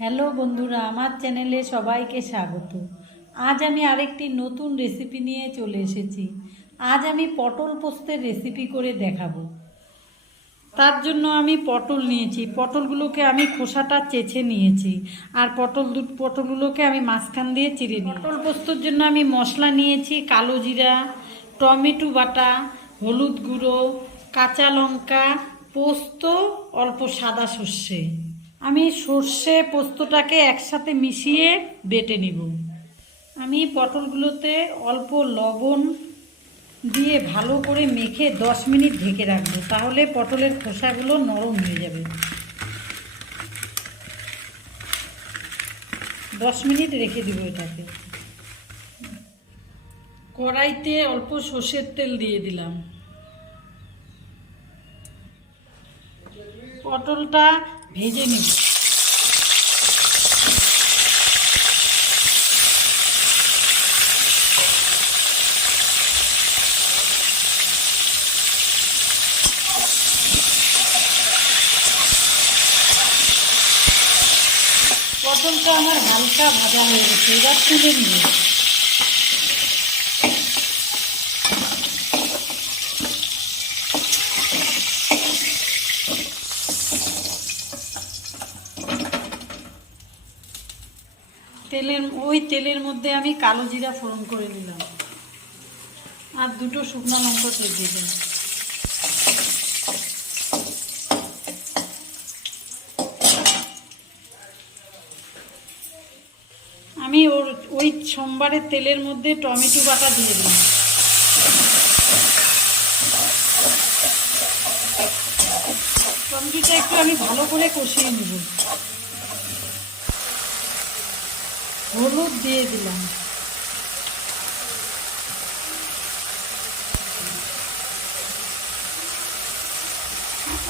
Hello বন্ধুরা, আমার চ্যানেলে সবাইকে স্বাগত। আজ আমি আরেকটি নতুন রেসিপি নিয়ে চলে এসেছি। আজ আমি পটল পোস্তের রেসিপি করে দেখাবো। তার জন্য আমি পটল নিয়েছি। পটলগুলোকে আমি খোসাটা চেছে নিয়েছি আর পটল দু পটলগুলোকে আমি মাঝখান দিয়ে চিড়ে নিই পটল পোস্তর জন্য আমি মশলা নিয়েছি কালো জিরা, টমেটো বাটা, হলুদ গুঁড়ো, কাঁচা লঙ্কা, পোস্ত, অল্প সাদা সর্ষে। আমি সর্ষে পোস্তটাকে একসাথে মিশিয়ে বেটে নিব। আমি পটলগুলোতে অল্প লবণ দিয়ে ভালো করে মেখে দশ মিনিট ঢেকে রাখব, তাহলে পটলের খোসাগুলো নরম হয়ে যাবে। দশ মিনিট রেখে দিব এটাকে। কড়াইতে অল্প সর্ষের তেল দিয়ে দিলাম। পটলটা ভেজে নিব। পটলটা আমার হালকা ভাজা হয়ে গেছে এবার তুলে নিয়ে তেলের ওই তেলের মধ্যে আমি কালো জিরা ফোড়ন করে নিলাম। আর দুটো শুকনো লঙ্কা দিয়ে দিলাম। আমি ওর ওই সোমবারের তেলের মধ্যে টমেটো বাটা দিয়ে দিলাম। টমেটোটা একটু আমি ভালো করে কষিয়ে নেব। হলুদ দিয়ে দিলাম।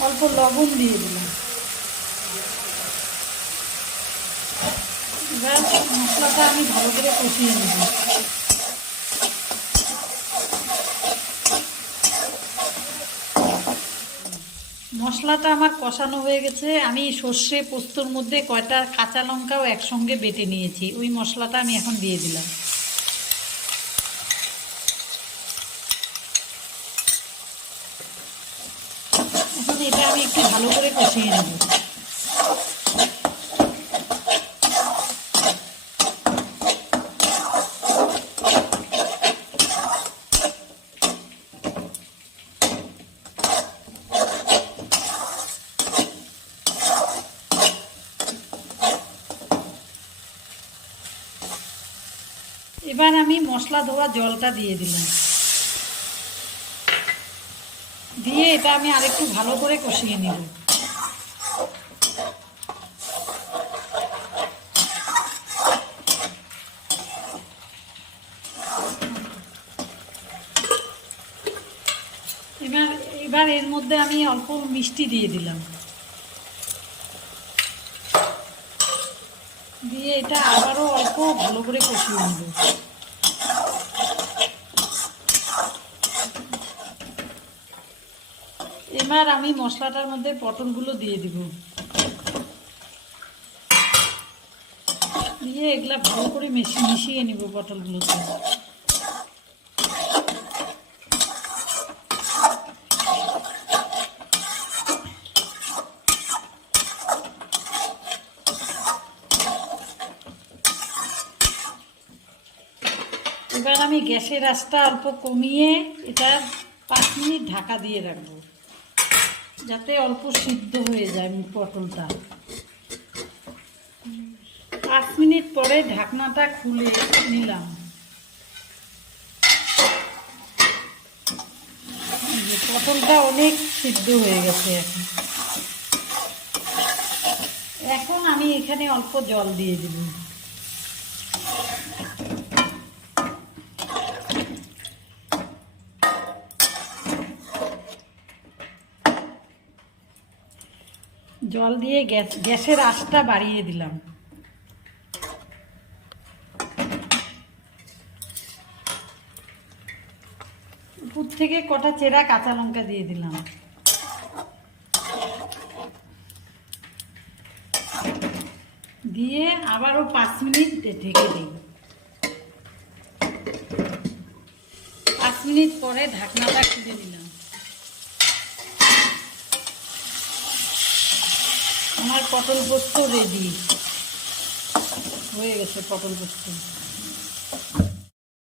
অল্প লবণ দিয়ে দিলাম। মশলাটা আমি ভালো করে কষিয়ে নেব। মশলাটা আমার কষানো হয়ে গেছে। আমি সর্ষে পোস্তর মধ্যে কয়টা কাঁচা লঙ্কাও একসঙ্গে বেটে নিয়েছি। ওই মশলাটা আমি এখন দিয়ে দিলাম। এখন এটা আমি একটু ভালো করে কষিয়ে নেব। এবার আমি মশলা ধোয়া জলটা দিয়ে দিলাম। দিয়ে এটা আমি আরেকটু ভালো করে কষিয়ে নিব। এবার এবার এর মধ্যে আমি অল্প মিষ্টি দিয়ে দিলাম। দিয়ে এটা আবারও অল্প ভালো করে কষিয়ে নেব। এবার আমি মশলাটার মধ্যে পটলগুলো দিয়ে দিব। দিয়ে এগুলা ভালো করে মিশিয়ে মিশিয়ে নিব পটলগুলোতে এবার আমি গ্যাসের আঁচটা অল্প কমিয়ে এটা পাঁচ মিনিট ঢাকা দিয়ে রাখব। যাতে অল্প সিদ্ধ হয়ে যায় পটলটা। পাঁচ মিনিট পরে ঢাকনাটা খুলে নিলাম। পটলটা অনেক সিদ্ধ হয়ে গেছে এখন। এখন আমি এখানে অল্প জল দিয়ে দিব। জল দিয়ে গ্যাস, গ্যাসের আঁচটা বাড়িয়ে দিলাম। উপর থেকে কটা চেরা কাঁচা লঙ্কা দিয়ে দিলাম। দিয়ে আবারও পাঁচ মিনিট ঢেকে দিই। পাঁচ মিনিট পরে ঢাকনাটা খুলে নিলাম। আমার পটল পোস্ত রেডি হয়ে গেছে পটল পোস্ত।